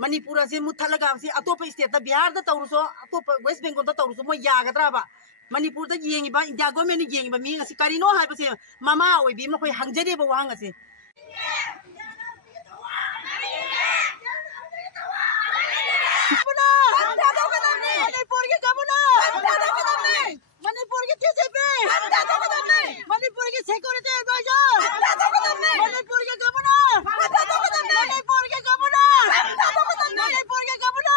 मणिपुर से मुथलगा अतोप स्टेट बिहार तौरसो अतोप वेस्ट बेंगल तौरसो मोई यागद्राबा Manipur येंगिबा India government येंगिबा मी ngasi करिनो हाइबसे mama ओइबी मखोय हंगजरेबा वांगसे Manipur के टीसीपी मणिपुर के सिक्योरिटी एडवाइजर मणिपुर के गवर्नर मणिपुर के गवर्नर मणिपुर के गवर्नर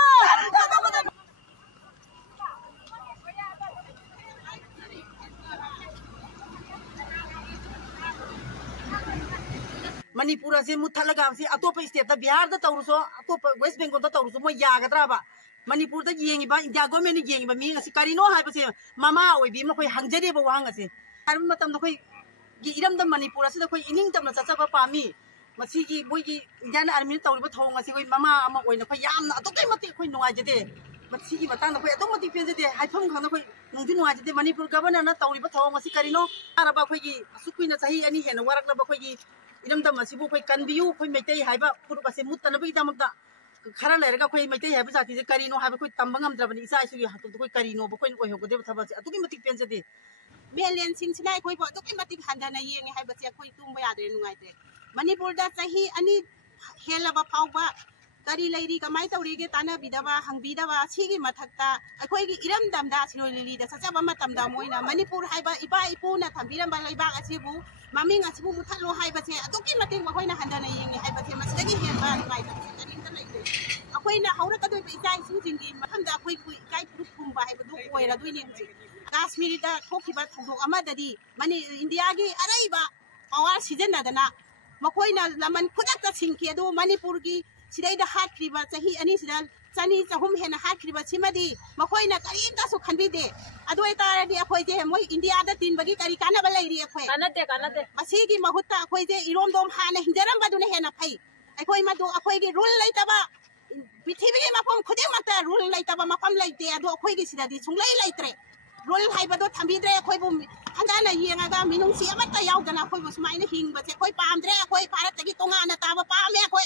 मणिपुर से मुथलगा अतोप स्टेट बिहार तौरसो अतोप वेस्ट बेंगल तौरसो मोई यागद्राबा मणिपुर येंगिबा इंडिया गवर्नमेंट येंगिबा मी ngasi करिनो हाइबसे ममा ओइबी मखोय हंगजरेबा वांगसे हारम मतम नखोय गी इरमदम मणिपुर से नखोय इनिंग तमना चचबा पामी मसीगी बोइगी इंडियन आर्मी तौरिबा थोंग ngasi कोई ममा अमा ओइना खोय यामना अतोकै मति खोय नुवाजदे मसीगी बताना खोय अतो मति पेजदे हाइफम खाना खोय नुंदि नुवाजदे मणिपुर गवर्नर ना तौरिबा थोंग ngasi करिनो आरबा खोयगी सुकुइना चाही अनि हेन वरकलबा खोयगी इरमदम मसीबु खोय कनबियु खोय मेतै हाइबा पुरुबासे मुत्तनबि दमकता खरा लेरगा खोय मैते हाइबा जाति जे करिनो हाइबा खोय तंबा ngam इसा इसुगी हातु खोय करिनो बखोय ओय होगदे थबा से अतुकी मतिक पेंजदे मेलेन सिंसिना खोय बो अतुकी मतिक हांदाना येंगे हाइबा से खोय तुंबा यादरे नुगाइते मणिपुर दा चाही अनि हेलबा फावबा करी लैरी कमाय तौरीगे ताना बिदबा हंगबिदबा सिगी मथक्ता अखोयगी इरमदमदा सिरोलिली दा सचबा मतमदा मोइना मणिपुर हाइबा इबा इपुना थंबिरमबा लैबा असिबु ममिंग असिबु मुथलो हाइबा से अतुकी मतिक मखोयना हांदाना येंगे हाइबा से मसदगी हेलबा नुगाइता अखोयना हौरकदोय इचा इसुजिंगी मथमदा अखोय कुई इकाय पुरुफुंबा हाइबदु ओइरादोयने हुजि काश्मीरदा थोखिबा थौदोक अमददी मनि इंडियागी अरैबा पावर सिजनदना मखोयना लमन खुदक्ता सिंखि अदु मणिपुरगी सिदैदा हाटक्रिबा चाही अनि सिदा चनी चहुम हेना हाटक्रिबा सिमदी मखोयना करिमतासु खनबिदे अदोय तारदी अखोय जे मोय इंडियादा तिनबगी करि कानबा लैरि अखोय कानते मसीगी महुत्ता अखोय जे इरोमदोम हाना हिंजरमबदुने हेना फै अखोय मदु अखोयगी रूल लैतबा पृथ्वी मफम खुदिमता रूल लैतबा मफम लैते अदो अखोयगी सिदादी सुंगलै लैत्रे रूल हाइबदो थंबिद्रे अखोयबु हंगाना येंगागा मिनुंसी अमता यावदना अखोयबु सुमाइना हिंगबसे अखोय पामद्रे अखोय भारतगी तोंगाना ताबा पामे अखोय